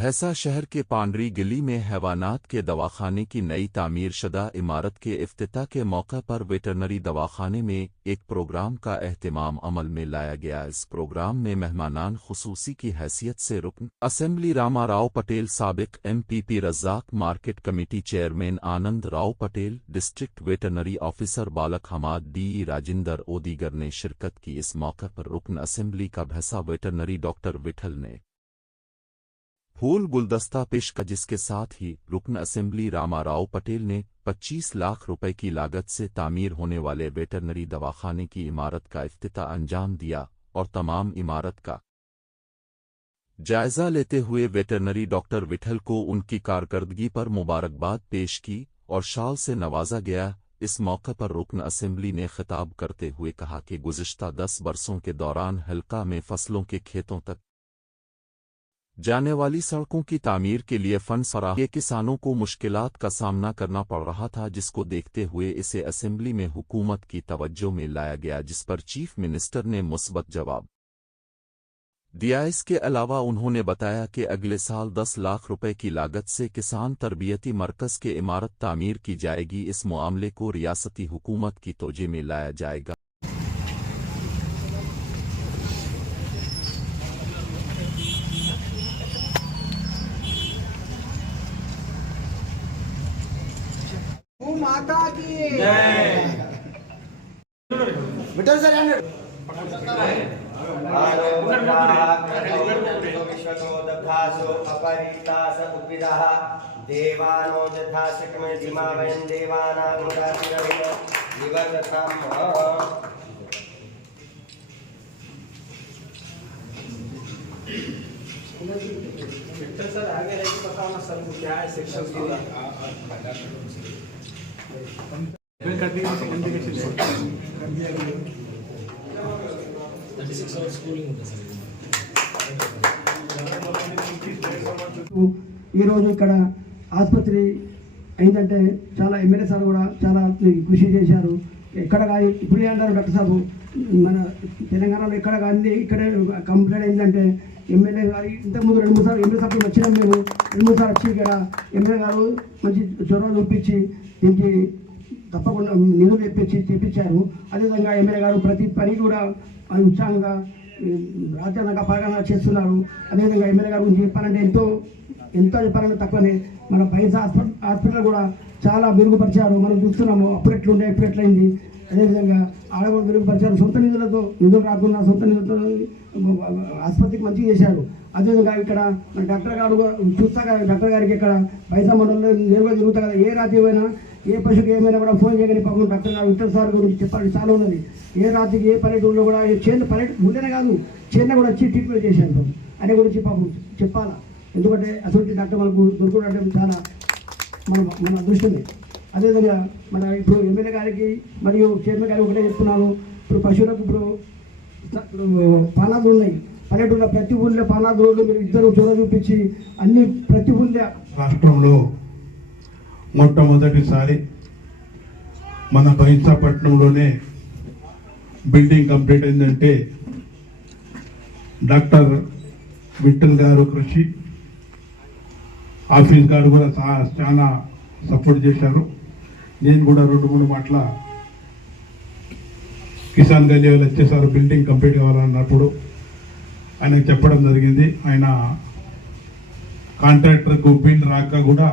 भैंसा शहर के पांडरी गली में हैवानात के दवाखाने की नई तामीर शुदा इमारत के इफ्तिताह के मौके पर वेटरनरी दवाखाने में एक प्रोग्राम का एहतमाम अमल में लाया गया। इस प्रोग्राम में मेहमानान खुसूसी की हैसियत से रुकन असेंबली रामा राव पटेल, साबिक MPP Razaq, market committee chairman Anand Rao Patel, district veterinary officer Balak Hamad, DE Rajinder ओ दीगर ने शिरकत की। इस मौके पर रुकन असेंबली का भैंसा वेटरनरी डॉक्टर विठल ने फूल गुलदस्ता पेश का, जिसके साथ ही रुकन असेंबली रामा राव पटेल ने 25 लाख रुपए की लागत से तामीर होने वाले वेटरनरी दवाखाने की इमारत का इफ्तिताह अंजाम दिया और तमाम इमारत का जायजा लेते हुए वेटरनरी डॉक्टर विठल को उनकी कारकर्दगी पर मुबारकबाद पेश की और शाल से नवाजा गया। इस मौके पर रुकन असेंबली ने खिताब करते हुए कहा कि गुज़िश्ता 10 बरसों के दौरान हल्का में फसलों के खेतों तक जाने वाली सड़कों की तामीर के लिए फंड फराहम किसानों को मुश्किलात का सामना करना पड़ रहा था, जिसको देखते हुए इसे असेंबली में हुकूमत की तवज्जो में लाया गया, जिस पर चीफ मिनिस्टर ने मुस्बत जवाब दिया। इसके अलावा उन्होंने बताया कि अगले साल 10 लाख रुपए की लागत से किसान तरबियती मरकज के इमारत तामीर की जाएगी। इस मामले को रियासती हुकूमत की तोजे में लाया जाएगा। माता की जय। विठल सर देवानो यथा शक्मे धीमा वयं देवानां विठल सर आगे रह के बताओ ना सर क्या है सेक्शन की ఈ రోజు ఇక్కడ ఆసుపత్రి అయిందంటే చాలా ఎమ్మెల్యే సార్ కూడా చాలా కృషి చేశారు. ఎక్కడ కానీ ఇప్పుడు అంటారు డాక్టర్ సాబు, మన తెలంగాణలో ఎక్కడ కానీ ఇక్కడ కంప్లైంట్ అయిందంటే ఎమ్మెల్యే గారు ఇంతకుముందు 2-3 సార్లు ఎమ్మెల్యే సభ్యులు వచ్చినాం. మేము 2-3 సార్లు వచ్చి ఇక్కడ ఎమ్మెల్యే గారు మంచి చొరవ చూపించి దీనికి తప్పకుండా నిధులు తెప్పించారు. అదేవిధంగా ఎమ్మెల్యే గారు ప్రతి పని కూడా ఉత్సాహంగా రాజ్యాంగ పరంగా చేస్తున్నారు. అదేవిధంగా ఎమ్మెల్యే గారు గురించి చెప్పాలంటే ఎంతో చెప్పాలంటే తక్కువనే. మన భైంసా హాస్పిటల్ కూడా చాలా మెరుగుపరిచారు. మనం చూస్తున్నాము అప్పుడు ఎట్లుండే ఇప్పుడు ఎట్లయింది. అదేవిధంగా ఆడ కూడా మెరుగుపరిచారు. సొంత నిధులు రాకుండా సొంత నిధులతో ఆసుపత్రికి మంచిగా చేశారు. అదేవిధంగా ఇక్కడ మన డాక్టర్ గారు చూస్తా కదా, డాక్టర్ గారికి ఇక్కడ భైంసా మండలంలో నేరుగా తిరుగుతా కదా, ఏ రాజ్యమైనా ఏ పశువుకి ఏమైనా కూడా ఫోన్ చేయగానే పాపం డాక్టర్ గారు విఠల్ సార్ గురించి చెప్పాలి చాలా ఉన్నది. ఏ రాత్రికి ఏ పల్లెటూరులో కూడా ఊళ్ళనే కాదు చేన్న కూడా వచ్చి ట్రీట్మెంట్ చేశారు. ఆయన గురించి పాపం చెప్పాలా, ఎందుకంటే అటువంటి డాక్టర్ మనకు దొరకడం చాలా మన అదృష్టమే. అదేవిధంగా మన ఇప్పుడు ఎమ్మెల్యే గారికి మరియు చైర్మన్ గారికి ఒకటే చెప్తున్నాను, ఇప్పుడు పశువులకు ఇప్పుడు పానాదులు ఉన్నాయి. పల్లెటూరులో ప్రతి ఊళ్ళో పానాదు రోడ్లు మీరు ఇద్దరు చొరవ చూపించి అన్ని ప్రతి ఊళ్ళో రాష్ట్రంలో మొట్టమొదటిసారి మన భైంసాపట్నంలోనే బిల్డింగ్ కంప్లీట్ అయిందంటే డాక్టర్ విఠల్ గారు కృషి, ఆఫీస్ గారు కూడా చాలా సపోర్ట్ చేశారు. నేను కూడా 2-3 మాటల కిసాన్ గల్లీ వాళ్ళు వచ్చేసారు బిల్డింగ్ కంప్లీట్ కావాలన్నప్పుడు ఆయనకు చెప్పడం జరిగింది. ఆయన కాంట్రాక్టర్కు బిల్ రాక కూడా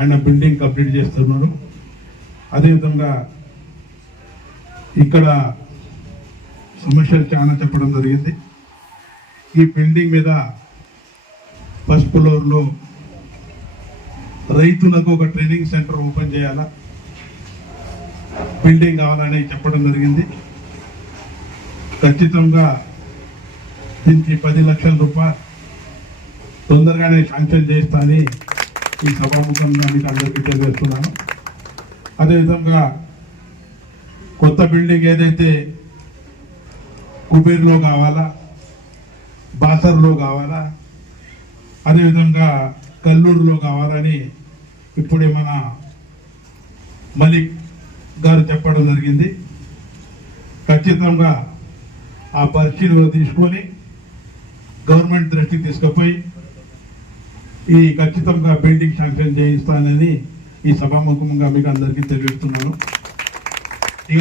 ఆయన బిల్డింగ్ కంప్లీట్ చేస్తున్నారు. అదేవిధంగా ఇక్కడ సమస్యలు చాలా చెప్పడం జరిగింది. ఈ బిల్డింగ్ మీద ఫస్ట్ ఫ్లోర్లో రైతులకు ఒక ట్రైనింగ్ సెంటర్ ఓపెన్ చేయాలా, బిల్డింగ్ కావాలని చెప్పడం జరిగింది. ఖచ్చితంగా దీనికి 10 లక్షల రూపాయలు తొందరగానే శాంక్షన్ చేస్తా అని ఈ సభాముఖంగా మీకు అందరికీ తెలియజేస్తున్నాను. అదేవిధంగా కొత్త బిల్డింగ్ ఏదైతే కుబేర్లో కావాలా, బాసర్లో కావాలా, అదేవిధంగా కల్లూరులో కావాలని ఇప్పుడే మన మలిక్ గారు చెప్పడం జరిగింది. ఖచ్చితంగా ఆ పరిశీలన తీసుకొని గవర్నమెంట్ దృష్టికి తీసుకుపోయి ఈ ఖచ్చితంగా బిల్డింగ్ శాంక్షన్ చేయిస్తానని ఈ సభాముఖంగా మీకు అందరికీ తెలియజేస్తున్నాను. ఇక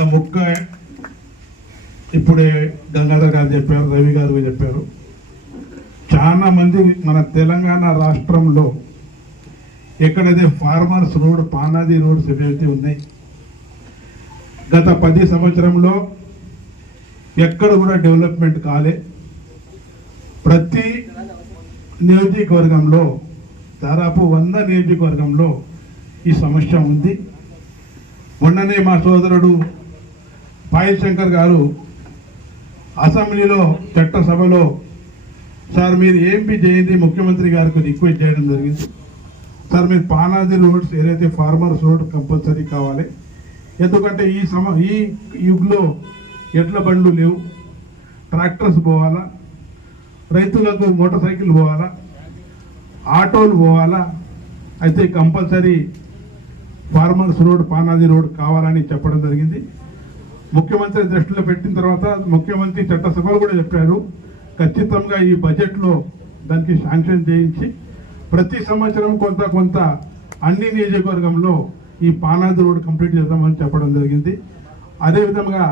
ఇప్పుడే గంగాధర్ గారు చెప్పారు, రవి గారు చెప్పారు, చాలా మంది మన తెలంగాణ రాష్ట్రంలో ఎక్కడైతే ఫార్మర్స్ రోడ్, పానాది రోడ్స్ ఏవైతే ఉన్నాయి, గత 10 సంవత్సరంలో ఎక్కడ కూడా డెవలప్మెంట్ కాలే. ప్రతి నియోజకవర్గంలో దాదాపు 100 నియోజకవర్గంలో ఈ సమస్య ఉంది. మొన్ననే మా సోదరుడు పాయల్ శంకర్ గారు అసెంబ్లీలో చట్టసభలో సార్ మీరు ఏంపీ చేయండి ముఖ్యమంత్రి గారికి రిక్వెస్ట్ చేయడం జరిగింది. సార్ మీరు పానాది రోడ్స్ ఏదైతే ఫార్మర్స్ రోడ్ కంపల్సరీ కావాలి, ఎందుకంటే ఈ యుగ్లో ఎడ్ల బండ్లు లేవు, ట్రాక్టర్స్ పోవాలా, రైతులకు మోటార్ సైకిల్ పోవాలా, ఆటోలు పోవాలా, అయితే కంపల్సరీ ఫార్మర్స్ రోడ్, పానాది రోడ్ కావాలని చెప్పడం జరిగింది. ముఖ్యమంత్రి దృష్టిలో పెట్టిన తర్వాత ముఖ్యమంత్రి చట్టసభలు కూడా చెప్పారు, ఖచ్చితంగా ఈ బడ్జెట్లో దానికి శాంక్షన్ చేయించి ప్రతి సంవత్సరం కొంత అన్ని నియోజకవర్గంలో ఈ పానాది రోడ్ కంప్లీట్ చేద్దామని చెప్పడం జరిగింది. అదేవిధంగా